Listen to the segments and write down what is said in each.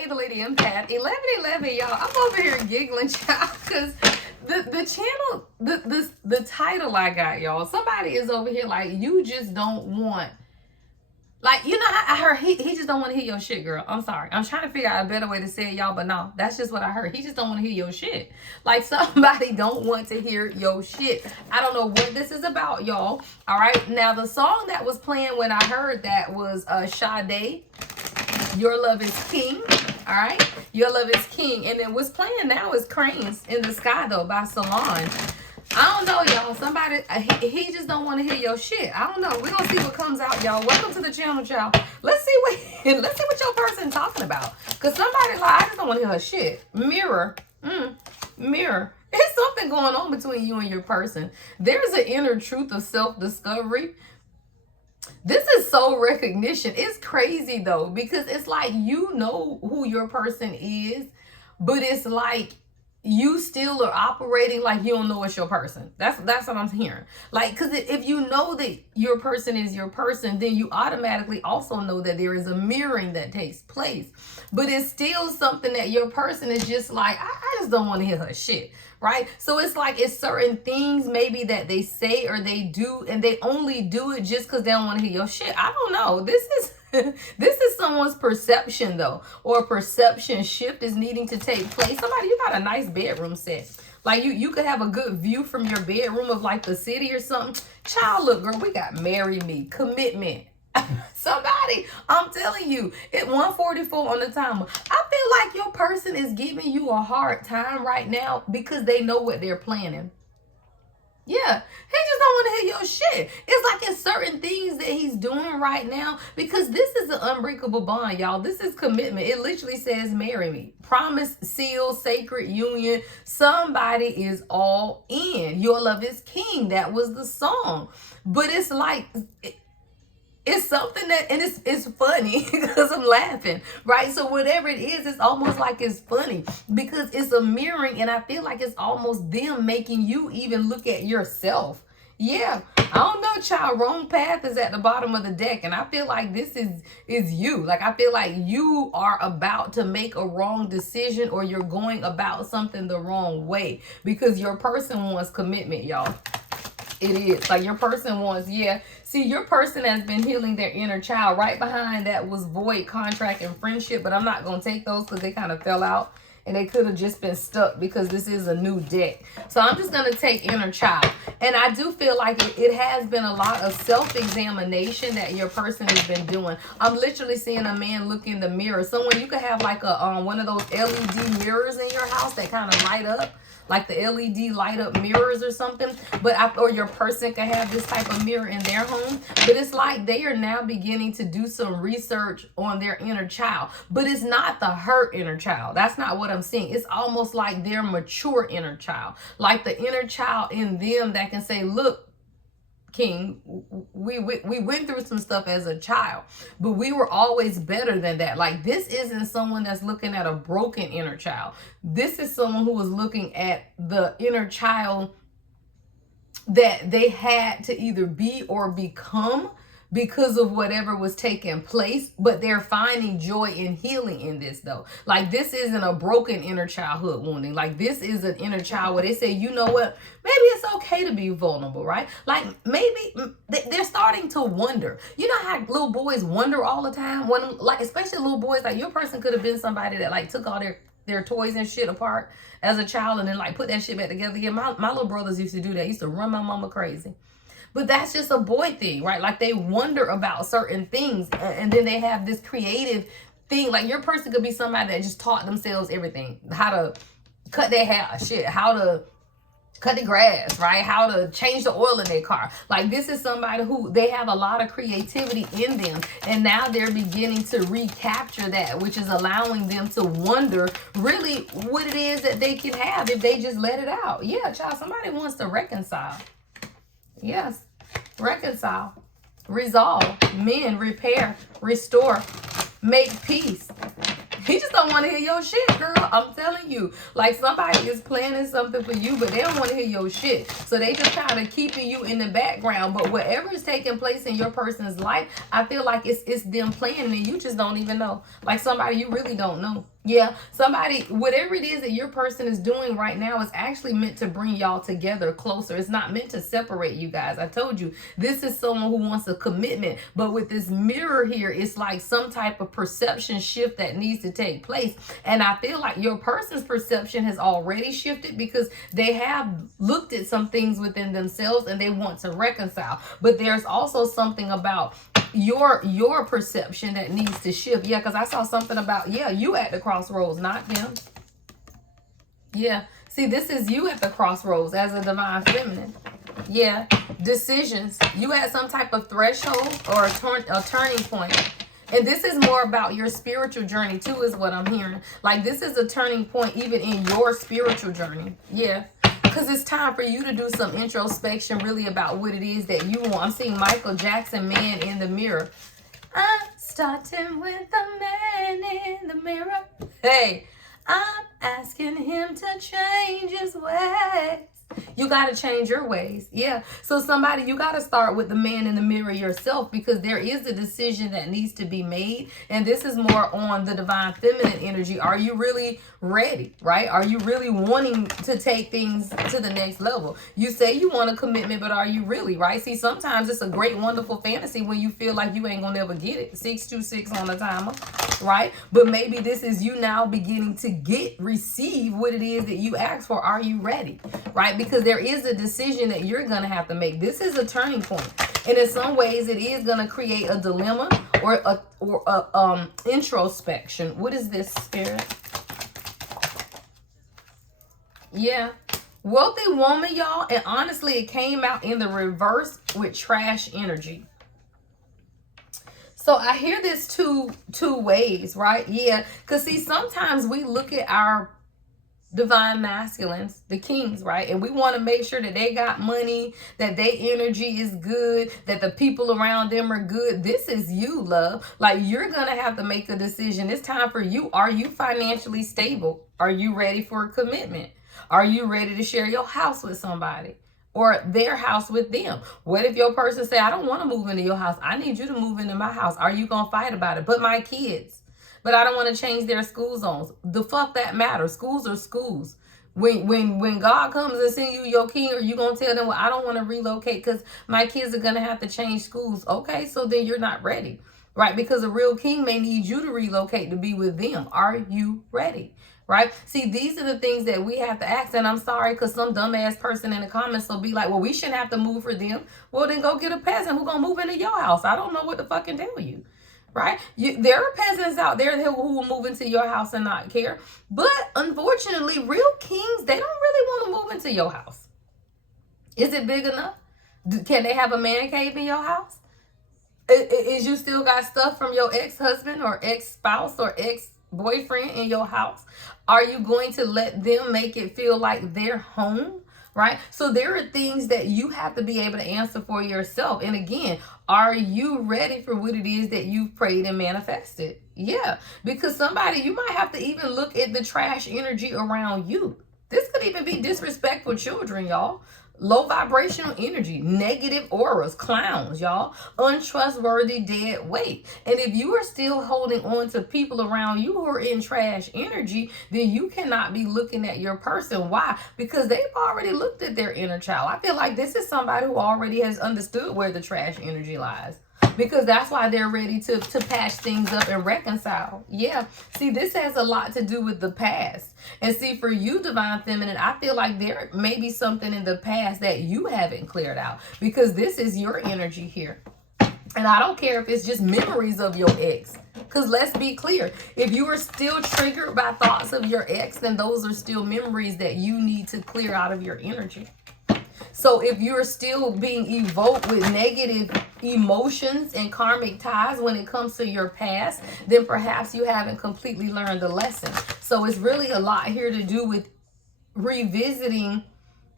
Hey, the Lady Empath, 1111, y'all. I'm over here giggling, child, because the channel, the title I got, y'all. Somebody is over here like, you just don't want, like, you know, I heard he just don't want to hear your shit, girl. I'm sorry. I'm trying to figure out a better way to say it, y'all, but no, that's just what I heard. He just don't want to hear your shit. Like, somebody don't want to hear your shit. I don't know what this is about, y'all. All right. Now, the song that was playing when I heard that was Sade, Your Love is King. All right. Your Love is King. And then what's playing now is Cranes in the Sky, though, by Salon. I don't know, y'all. Somebody, he just don't want to hear your shit. I don't know. We're going to see what comes out, y'all. Welcome to the channel, y'all. Let's see what your person talking about. Because somebody like, I just don't want to hear her shit. Mirror. Mirror. There's something going on between you and your person. There's an inner truth of self-discovery. This is soul recognition. It's crazy, though, because it's like you know who your person is, but it's like you still are operating like you don't know it's your person. That's what I'm hearing. Like, because if you know that your person is your person, then you automatically also know that there is a mirroring that takes place. But it's still something that your person is just like, I just don't want to hear her shit. Right? So it's like it's certain things maybe that they say or they do, and they only do it just because they don't want to hear your shit. I don't know. This is this is someone's perception, though, or perception shift is needing to take place. Somebody, you got a nice bedroom set. Like you could have a good view from your bedroom of like the city or something. Child, look, girl, we got marry me, commitment. Somebody, I'm telling you, at 1:44 on the timer, I feel like your person is giving you a hard time right now because they know what they're planning. Yeah, he just don't want to hear your shit. It's like it's certain things that he's doing right now because this is an unbreakable bond, y'all. This is commitment. It literally says marry me. Promise, seal, sacred union. Somebody is all in. Your love is king. That was the song. But it's like... it's something that, and it's funny because I'm laughing, right? So whatever it is, it's almost like it's funny because it's a mirroring, and I feel like it's almost them making you even look at yourself. Yeah, I don't know, child. Wrong path is at the bottom of the deck, and I feel like this is you. Like, I feel like you are about to make a wrong decision, or you're going about something the wrong way because your person wants commitment, y'all. It is like your person wants, yeah. See, your person has been healing their inner child. Right behind that was void, contract, and friendship. But I'm not going to take those because they kind of fell out. And they could have just been stuck because this is a new deck. So I'm just going to take inner child. And I do feel like it has been a lot of self-examination that your person has been doing. I'm literally seeing a man look in the mirror. Someone, you could have like a one of those LED mirrors in your house that kind of light up. Like the LED light up mirrors or something, or your person can have this type of mirror in their home. But it's like they are now beginning to do some research on their inner child. But it's not the hurt inner child. That's not what I'm seeing. It's almost like their mature inner child, like the inner child in them that can say, look, King, we went through some stuff as a child, but we were always better than that. Like, this isn't someone that's looking at a broken inner child. This is someone who was looking at the inner child that they had to either be or become because of whatever was taking place, but they're finding joy and healing in this, though. Like, this isn't a broken inner childhood wounding. Like, this is an inner child where they say, you know what, maybe it's okay to be vulnerable, right? Like, maybe they're starting to wonder. You know how little boys wonder all the time? When, like, especially little boys, like, your person could have been somebody that, like, took all their toys and shit apart as a child and then, like, put that shit back together. Yeah, my little brothers used to do that. Used to run my mama crazy. But that's just a boy thing, right? Like, they wonder about certain things, and then they have this creative thing. Like, your person could be somebody that just taught themselves everything. How to cut their hair, shit. How to cut the grass, right? How to change the oil in their car. Like, this is somebody who, they have a lot of creativity in them, and now they're beginning to recapture that, which is allowing them to wonder really what it is that they can have if they just let it out. Yeah, child, somebody wants to reconcile. Yes, reconcile, resolve, mend, repair, restore, make peace. He just don't want to hear your shit, girl. I'm telling you. Like, somebody is planning something for you, but they don't want to hear your shit. So they just kind of keeping you in the background. But whatever is taking place in your person's life, I feel like it's them planning and you just don't even know. Like somebody you really don't know. Yeah, somebody, whatever it is that your person is doing right now is actually meant to bring y'all together closer. It's not meant to separate you guys. I told you, this is someone who wants a commitment. But with this mirror here, it's like some type of perception shift that needs to take place. And I feel like your person's perception has already shifted because they have looked at some things within themselves and they want to reconcile. But there's also something about your perception that needs to shift. Yeah, because I saw something about, yeah, you at the crossroads, not them. Yeah, see, this is you at the crossroads as a divine feminine. Yeah, decisions. You at some type of threshold or a turning point. And this is more about your spiritual journey too, is what I'm hearing. Like, this is a turning point even in your spiritual journey. Yeah. Because it's time for you to do some introspection really about what it is that you want. I'm seeing Michael Jackson, Man in the Mirror. I'm starting with the man in the mirror. Hey, I'm asking him to change his ways. You got to change your ways. Yeah. So somebody, you got to start with the man in the mirror yourself, because there is a decision that needs to be made. And this is more on the divine feminine energy. Are you really ready? Right? Are you really wanting to take things to the next level? You say you want a commitment, but are you really? Right? See, sometimes it's a great, wonderful fantasy when you feel like you ain't gonna never get it. 626 on the timer. Right? But maybe this is you now beginning to receive what it is that you asked for. Are you ready? Right? Because there is a decision that you're going to have to make. This is a turning point. And in some ways, it is going to create a dilemma or a introspection. What is this, Spirit? Yeah. Wealthy woman, y'all. And honestly, it came out in the reverse with trash energy. So I hear this two ways, right? Yeah. Because see, sometimes we look at our divine masculines, the kings, right? And we want to make sure that they got money, that their energy is good, that the people around them are good. This is you, love. Like, you're going to have to make a decision. It's time for you. Are you financially stable? Are you ready for a commitment? Are you ready to share your house with somebody? Or their house with them? What if your person say, I don't want to move into your house. I need you to move into my house. Are you going to fight about it? But my kids, but I don't want to change their school zones. The fuck that matters. Schools are schools. When God comes and send you your king, are you going to tell them, well, I don't want to relocate because my kids are going to have to change schools? Okay, so then you're not ready, right? Because a real king may need you to relocate to be with them. Are you ready? Right? See, these are the things that we have to ask. And I'm sorry, because some dumbass person in the comments will be like, well, we shouldn't have to move for them. Well, then go get a peasant who's going to move into your house. I don't know what to fucking tell you. Right? There are peasants out there who will move into your house and not care. But unfortunately, real kings, they don't really want to move into your house. Is it big enough? Can they have a man cave in your house? Is you still got stuff from your ex-husband or ex-spouse or ex-boyfriend in your house? Are you going to let them make it feel like their home? Right? So there are things that you have to be able to answer for yourself. And again, are you ready for what it is that you've prayed and manifested? Yeah, because somebody, you might have to even look at the trash energy around you. This could even be disrespectful children, y'all. Low vibrational energy, negative auras, clowns, y'all, untrustworthy, dead weight. And if you are still holding on to people around you who are in trash energy, then you cannot be looking at your person. Why? Because they've already looked at their inner child. I feel like this is somebody who already has understood where the trash energy lies. Because that's why they're ready to patch things up and reconcile. Yeah. See, this has a lot to do with the past. And see, for you, divine feminine, I feel like there may be something in the past that you haven't cleared out. Because this is your energy here. And I don't care if it's just memories of your ex. Because let's be clear. If you are still triggered by thoughts of your ex, then those are still memories that you need to clear out of your energy. So if you're still being evoked with negative emotions and karmic ties when it comes to your past, then perhaps you haven't completely learned the lesson. So it's really a lot here to do with revisiting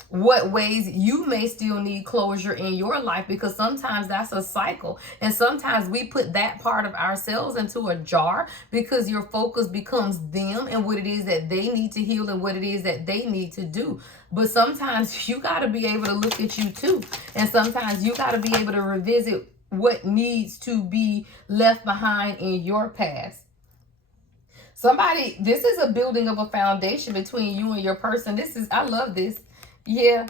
what ways you may still need closure in your life, because sometimes that's a cycle, and sometimes we put that part of ourselves into a jar because your focus becomes them and what it is that they need to heal and what it is that they need to do. But sometimes you got to be able to look at you too, and sometimes you got to be able to revisit what needs to be left behind in your past. Somebody, this is a building of a foundation between you and your person. This is, I love this. Yeah,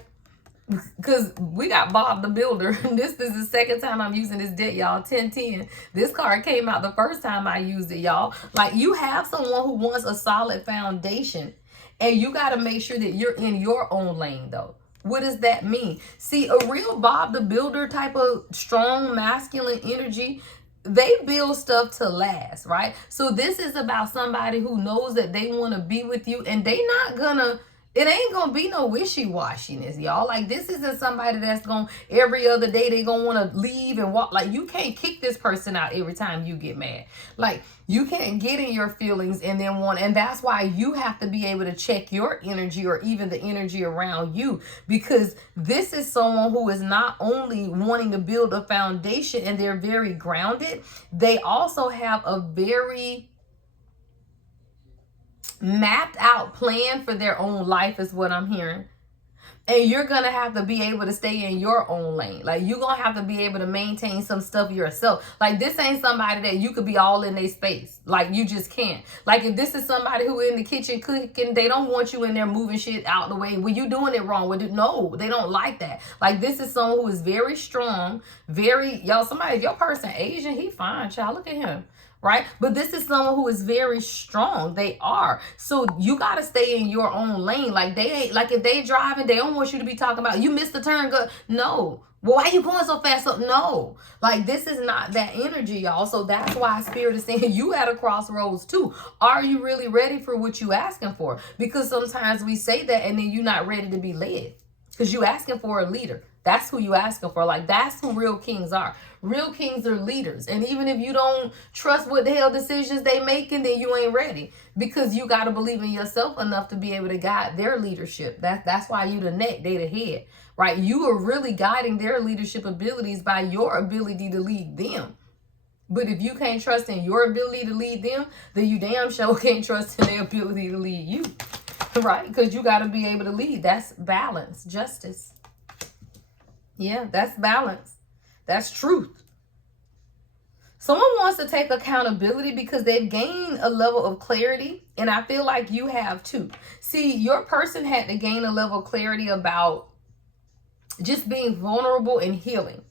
because we got Bob the Builder. This is the second time I'm using this deck, y'all. 1010. This card came out the first time I used it, y'all. Like, you have someone who wants a solid foundation, and you got to make sure that you're in your own lane, though. What does that mean? See, a real Bob the Builder type of strong masculine energy, they build stuff to last, right? So this is about somebody who knows that they want to be with you, and they not gonna, it ain't gonna be no wishy-washiness, y'all. Like, this isn't somebody that's gonna, every other day they gonna want to leave and walk. Like, you can't kick this person out every time you get mad. Like, you can't get in your feelings and then want, and that's why you have to be able to check your energy, or even the energy around you, because this is someone who is not only wanting to build a foundation and they're very grounded, they also have a very mapped out plan for their own life, is what I'm hearing. And you're going to have to be able to stay in your own lane. Like, you're going to have to be able to maintain some stuff yourself. Like, this ain't somebody that you could be all in their space. Like, you just can't. Like, if this is somebody who in the kitchen cooking, they don't want you in there moving shit out the way. Well, you doing it wrong. No, they don't like that. Like, this is someone who is very strong, very, y'all, somebody, your person Asian, he fine, child. Look at him. Right? But this is someone who is very strong. They are. So you got to stay in your own lane. Like, they ain't, like, if they driving, they don't want you to be talking about, you missed the turn. Go. No. Well, why are you going so fast? So, no. Like, this is not that energy, y'all. So that's why Spirit is saying you at a crossroads too. Are you really ready for what you asking for? Because sometimes we say that and then you're not ready to be led. Because you asking for a leader. That's who you asking for. Like, that's who real kings are. Real kings are leaders. And even if you don't trust what the hell decisions they making, then you ain't ready. Because you got to believe in yourself enough to be able to guide their leadership. That's why you the neck, they the head. Right? You are really guiding their leadership abilities by your ability to lead them. But if you can't trust in your ability to lead them, then you damn sure can't trust in their ability to lead you. Right? Because you got to be able to lead. That's balance, justice. Yeah, that's balance. That's truth. Someone wants to take accountability because they've gained a level of clarity, and I feel like you have too. See, your person had to gain a level of clarity about just being vulnerable and healing.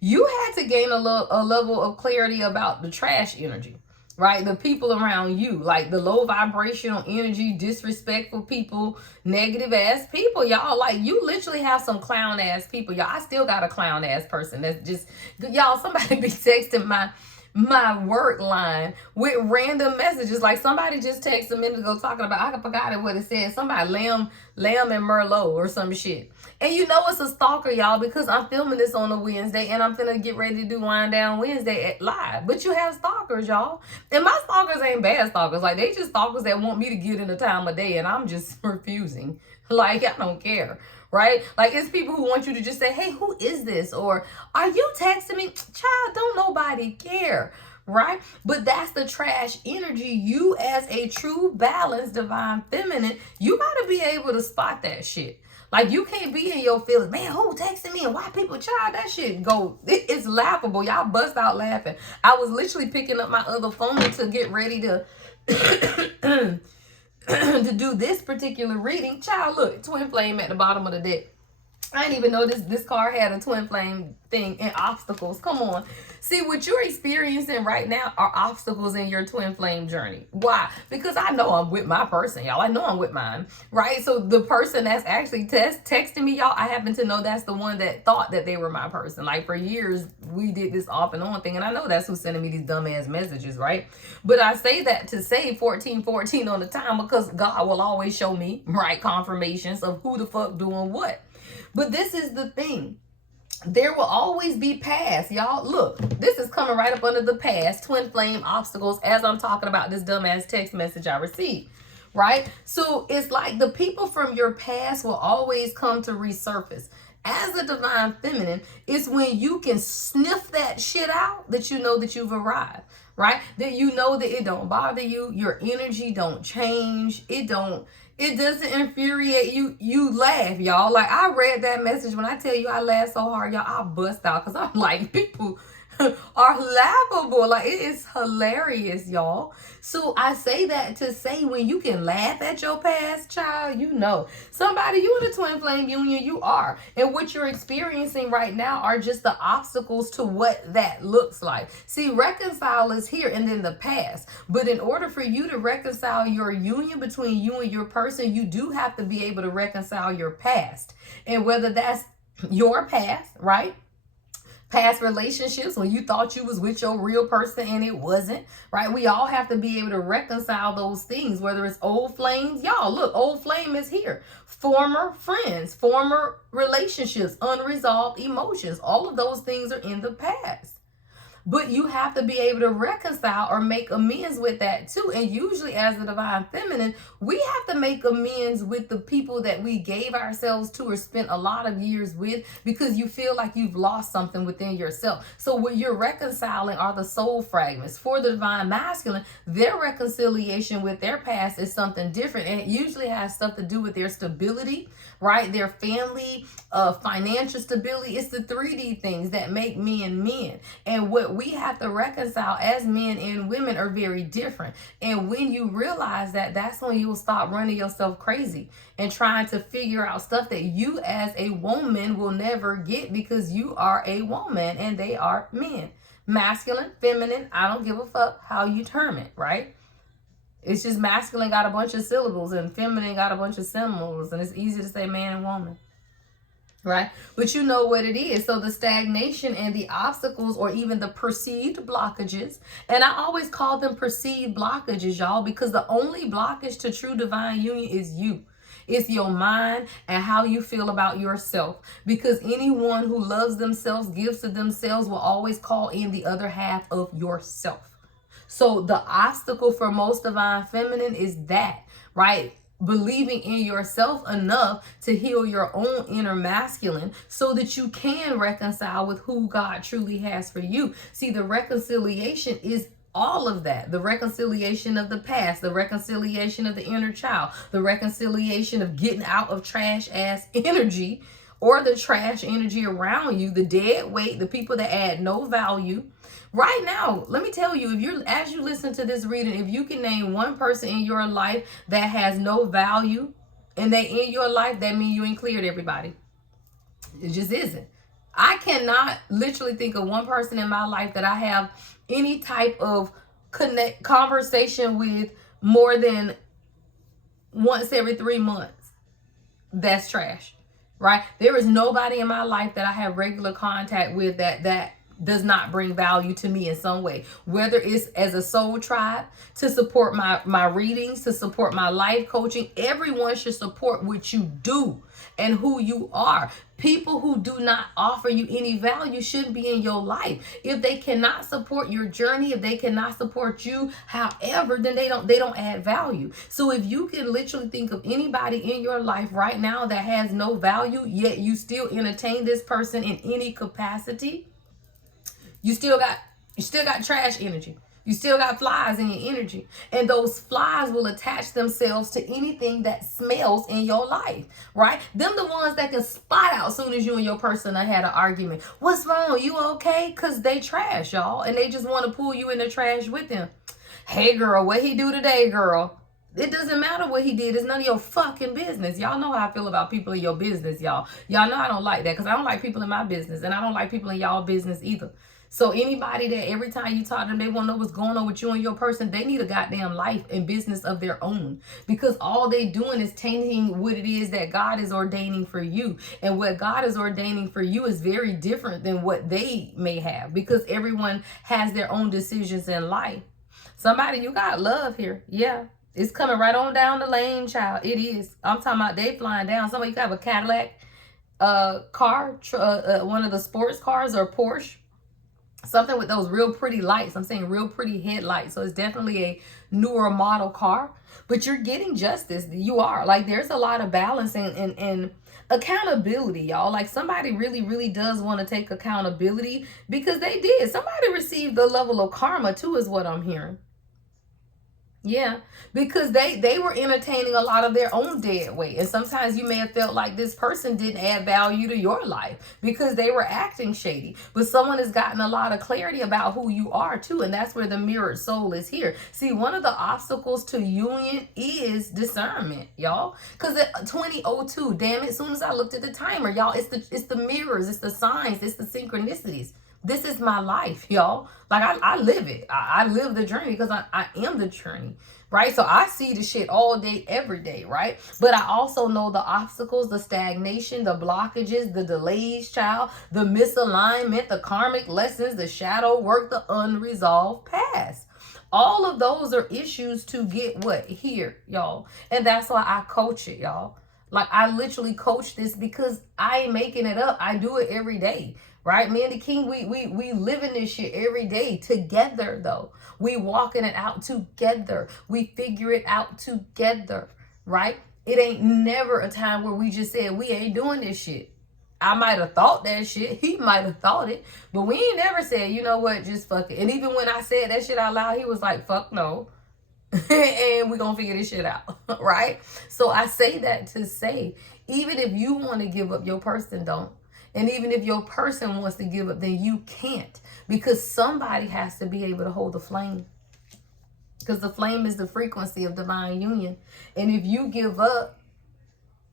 You had to gain a level of clarity about the trash energy. Right? The people around you, like the low vibrational energy, disrespectful people, negative ass people, y'all. Like, you literally have some clown ass people, y'all. I still got a clown ass person that's just, y'all, somebody be texting my work line with random messages. Like, somebody just texted a minute ago talking about, I forgot what it said. Somebody lamb and Merlot or some shit. And you know it's a stalker, y'all, because I'm filming this on a Wednesday and I'm finna get ready to do Wind Down Wednesday live. But you have stalkers, y'all. And my stalkers ain't bad stalkers. Like, they just stalkers that want me to get in the time of day, and I'm just refusing. Like, I don't care. Right? Like, it's people who want you to just say, hey, who is this? Or, are you texting me? Child, don't nobody care. Right? But that's the trash energy. You, as a true balanced divine feminine, you gotta be able to spot that shit. Like, you can't be in your feelings. Man, who texting me and why people, child, that shit go, it's laughable. Y'all bust out laughing. I was literally picking up my other phone to get ready to to do this particular reading. Child, look, twin flame at the bottom of the deck. I didn't even know this card had a twin flame thing and obstacles. Come on. See, what you're experiencing right now are obstacles in your twin flame journey. Why? Because I know I'm with my person, y'all. I know I'm with mine, right? So the person that's actually texting me, y'all, I happen to know that's the one that thought that they were my person. Like, for years, we did this off and on thing, and I know that's who's sending me these dumbass messages, right? But I say that to say 1414 on the time, because God will always show me, right, confirmations of who the fuck doing what. But this is the thing. There will always be past, y'all. Look, this is coming right up under the past, twin flame obstacles, as I'm talking about this dumbass text message I received. right? So it's like the people from your past will always come to resurface. As a divine feminine, it's when you can sniff that shit out that you know that you've arrived, right? That you know that it don't bother you, your energy don't change, it doesn't infuriate you. You laugh, y'all. Like, I read that message. When I tell you I laughed so hard, y'all, I bust out because I'm like, people are laughable. Like, it is hilarious, y'all. So I say that to say, when you can laugh at your past, child, you know somebody, you in a twin flame union, you are, and what you're experiencing right now are just the obstacles to what that looks like. See, reconcile is here and then the past, but in order for you to reconcile your union between you and your person, you do have to be able to reconcile your past, and whether that's your past, right? Past relationships when you thought you was with your real person and it wasn't, right? We all have to be able to reconcile those things, whether it's old flames. Y'all, look, old flame is here. Former friends, former relationships, unresolved emotions. All of those things are in the past. But you have to be able to reconcile or make amends with that too. And usually as the divine feminine, we have to make amends with the people that we gave ourselves to or spent a lot of years with, because you feel like you've lost something within yourself. So what you're reconciling are the soul fragments. For the divine masculine, their reconciliation with their past is something different. And it usually has stuff to do with their stability, right? Their family, financial stability. It's the 3D things that make men men. And what we have to reconcile as men and women are very different. And when you realize that, that's when you will stop running yourself crazy and trying to figure out stuff that you as a woman will never get, because you are a woman and they are men. Masculine, feminine, I don't give a fuck how you term it, right? It's just masculine got a bunch of syllables and feminine got a bunch of symbols, and it's easy to say man and woman, right? But you know what it is. So the stagnation and the obstacles, or even the perceived blockages, and I always call them perceived blockages, y'all, because the only blockage to true divine union is you. It's your mind and how you feel about yourself, because anyone who loves themselves, gives to themselves, will always call in the other half of yourself. So the obstacle for most divine feminine is that, right? Believing in yourself enough to heal your own inner masculine so that you can reconcile with who God truly has for you. See, the reconciliation is all of that. The reconciliation of the past, the reconciliation of the inner child, the reconciliation of getting out of trash ass energy or the trash energy around you, the dead weight, the people that add no value. Right now, let me tell you, as you listen to this reading, if you can name one person in your life that has no value and they in your life, that means you ain't cleared everybody. It just isn't. I cannot literally think of one person in my life that I have any type of conversation with more than once every 3 months. That's trash, right? There is nobody in my life that I have regular contact with that does not bring value to me in some way, whether it's as a soul tribe, to support my readings, to support my life coaching. Everyone should support what you do and who you are. People who do not offer you any value shouldn't be in your life. If they cannot support your journey, if they cannot support you, however, then they don't add value. So if you can literally think of anybody in your life right now that has no value, yet you still entertain this person in any capacity, you still got trash energy. You still got flies in your energy. And those flies will attach themselves to anything that smells in your life, right? Them the ones that can spot out as soon as you and your person had an argument. What's wrong? You okay? Because they trash, y'all. And they just want to pull you in the trash with them. Hey, girl, what he do today, girl? It doesn't matter what he did. It's none of your fucking business. Y'all know how I feel about people in your business, y'all. Y'all know I don't like that, because I don't like people in my business. And I don't like people in y'all business either. So anybody that every time you talk to them, they want to know what's going on with you and your person, they need a goddamn life and business of their own, because all they doing is tainting what it is that God is ordaining for you. And what God is ordaining for you is very different than what they may have, because everyone has their own decisions in life. Somebody, you got love here. Yeah. It's coming right on down the lane, child. It is. I'm talking about they flying down. Somebody, you have a Cadillac car, one of the sports cars, or Porsche. Something with those real pretty lights. I'm saying real pretty headlights. So it's definitely a newer model car, but you're getting justice. You are. Like, there's a lot of balance and accountability, y'all. Like, somebody really, really does want to take accountability because they did. Somebody received the level of karma too, is what I'm hearing. Yeah, because they were entertaining a lot of their own dead weight. And sometimes you may have felt like this person didn't add value to your life because they were acting shady. But someone has gotten a lot of clarity about who you are too. And that's where the mirrored soul is here. See, one of the obstacles to union is discernment, y'all. Because at 2002, damn it, as soon as I looked at the timer, y'all, it's the mirrors, it's the signs, it's the synchronicities. This is my life, y'all. Like, I live it. I live the journey because I am the journey, right? So I see the shit all day, every day, right? But I also know the obstacles, the stagnation, the blockages, the delays, child, the misalignment, the karmic lessons, the shadow work, the unresolved past. All of those are issues to get what? Here, y'all. And that's why I coach it, y'all. Like, I literally coach this because I ain't making it up. I do it every day. Right? Me and the king, we live in this shit every day together, though. We walking it out together. We figure it out together, right? It ain't never a time where we just said we ain't doing this shit. I might have thought that shit. He might have thought it. But we ain't never said, you know what, just fuck it. And even when I said that shit out loud, he was like, fuck no. And we're going to figure this shit out, right? So I say that to say, even if you want to give up, your person don't. And even if your person wants to give up, then you can't. Because somebody has to be able to hold the flame. Because the flame is the frequency of divine union. And if you give up,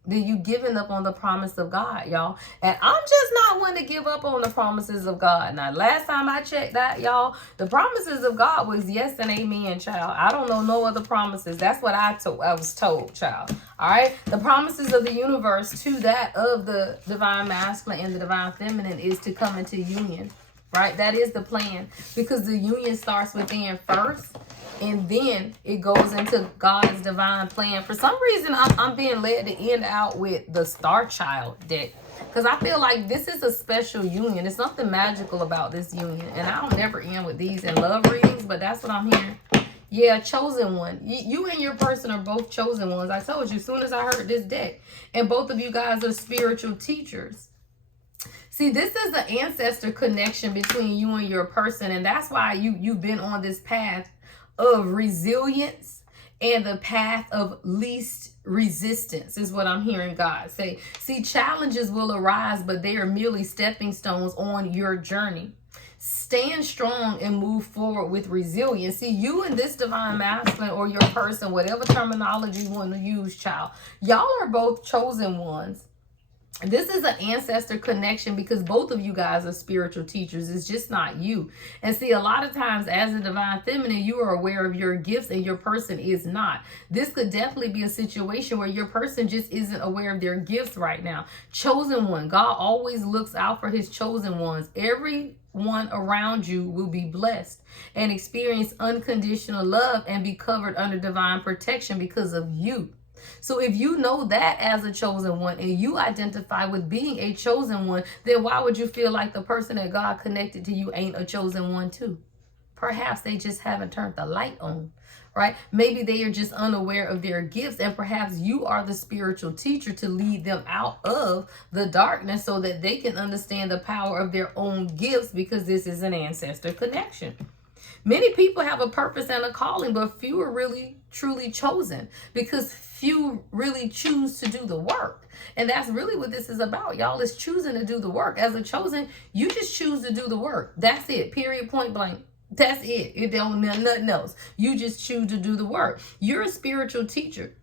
then you giving up on the promise of God, y'all. And I'm just not one to give up on the promises of God. Now, last time I checked that, y'all, the promises of God was yes and amen, child. I don't know no other promises. That's what I was told, child. All right. The promises of the universe to that of the divine masculine and the divine feminine is to come into union. Right? That is the plan. Because the union starts within first. And then it goes into God's divine plan. For some reason, I'm being led to end out with the Star Child deck. Because I feel like this is a special union. There's something magical about this union. And I don't never end with these in love readings. But that's what I'm hearing. Yeah, chosen one. You and your person are both chosen ones. I told you as soon as I heard this deck. And both of you guys are spiritual teachers. See, this is the ancestor connection between you and your person. And that's why you've been on this path of resilience and the path of least resistance is what I'm hearing God say. See, challenges will arise, but they are merely stepping stones on your journey. Stand strong and move forward with resilience. See, you and this divine masculine or your person, whatever terminology you want to use, child, y'all are both chosen ones. This is an ancestor connection because both of you guys are spiritual teachers. It's just not you. And see, a lot of times as a divine feminine, you are aware of your gifts and your person is not. This could definitely be a situation where your person just isn't aware of their gifts right now. Chosen one. God always looks out for his chosen ones. Everyone around you will be blessed and experience unconditional love and be covered under divine protection because of you. So if you know that as a chosen one and you identify with being a chosen one, then why would you feel like the person that God connected to you ain't a chosen one too? Perhaps they just haven't turned the light on, right? Maybe they are just unaware of their gifts, and perhaps you are the spiritual teacher to lead them out of the darkness so that they can understand the power of their own gifts, because this is an ancestor connection. Many people have a purpose and a calling, but few are really truly chosen because few really choose to do the work. And that's really what this is about, y'all, is choosing to do the work. As a chosen, you just choose to do the work. That's it, period, point blank. That's it. It don't mean nothing else. You just choose to do the work. You're a spiritual teacher.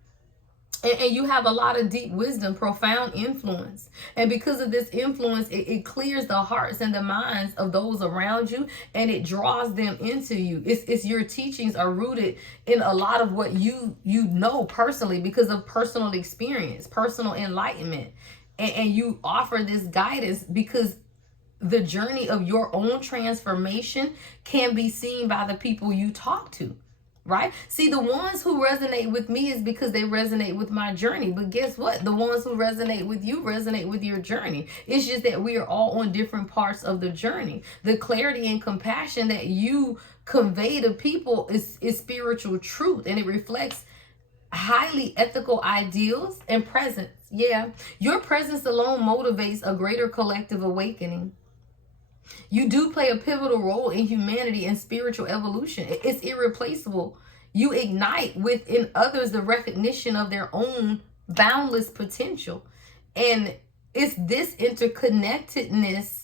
And you have a lot of deep wisdom, profound influence. And because of this influence, it clears the hearts and the minds of those around you, and it draws them into you. It's your teachings are rooted in a lot of what you know personally because of personal experience, personal enlightenment. And you offer this guidance because the journey of your own transformation can be seen by the people you talk to. right? See, the ones who resonate with me is because they resonate with my journey. But guess what? The ones who resonate with you resonate with your journey. It's just that we are all on different parts of the journey. The clarity and compassion that you convey to people is spiritual truth, and it reflects highly ethical ideals and presence. Yeah, your presence alone motivates a greater collective awakening. You do play a pivotal role in humanity and spiritual evolution. It's irreplaceable. You ignite within others the recognition of their own boundless potential. And it's this interconnectedness.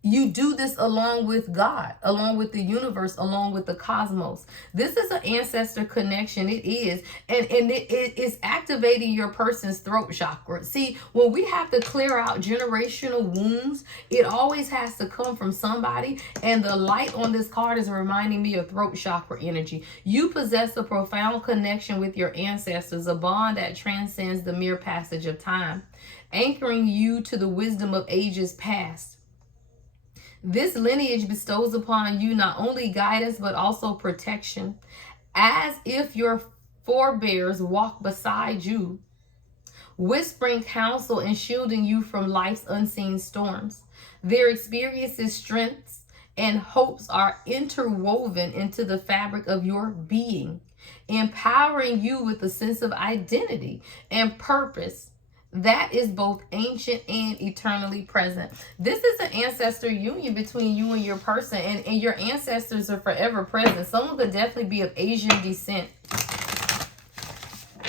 You do this along with God, along with the universe, along with the cosmos. This is an ancestor connection. It is. And it is activating your person's throat chakra. See, when we have to clear out generational wounds, it always has to come from somebody. And the light on this card is reminding me of throat chakra energy. You possess a profound connection with your ancestors, a bond that transcends the mere passage of time, anchoring you to the wisdom of ages past. This lineage bestows upon you not only guidance, but also protection, as if your forebears walk beside you, whispering counsel and shielding you from life's unseen storms. Their experiences, strengths, and hopes are interwoven into the fabric of your being, empowering you with a sense of identity and purpose that is both ancient and eternally present. This is an ancestor union between you and your person, and your ancestors are forever present. Someone could definitely be of Asian descent,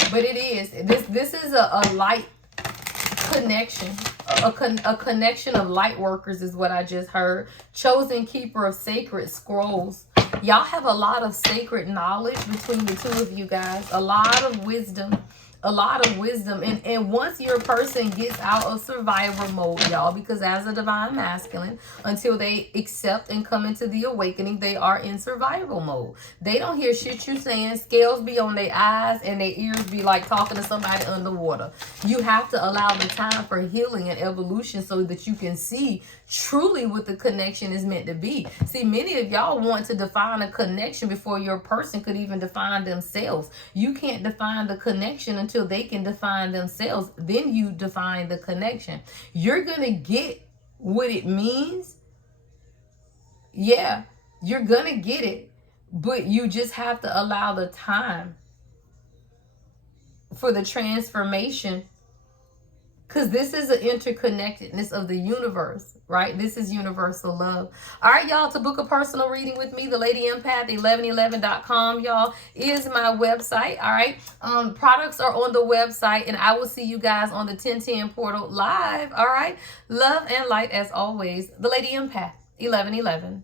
but it is this is a light connection, a connection of light workers is what I just heard. Chosen keeper of sacred scrolls. Y'all have a lot of sacred knowledge between the two of you guys, a lot of wisdom. And once your person gets out of survivor mode, y'all, because as a divine masculine, until they accept and come into the awakening, they are in survival mode. They don't hear shit you saying. Scales be on their eyes and their ears be like talking to somebody underwater. You have to allow the time for healing and evolution so that you can see truly what the connection is meant to be. See, many of y'all want to define a connection before your person could even define themselves. You can't define the connection until they can define themselves. Then you define the connection. You're gonna get what it means. Yeah, you're gonna get it, but you just have to allow the time for the transformation. Because this is an interconnectedness of the universe, right? This is universal love. All right, y'all, to book a personal reading with me, the Lady Empath, 1111.com, y'all, is my website, all right? Products are on the website, and I will see you guys on the 1010 portal live, all right? Love and light as always. The Lady Empath, 1111.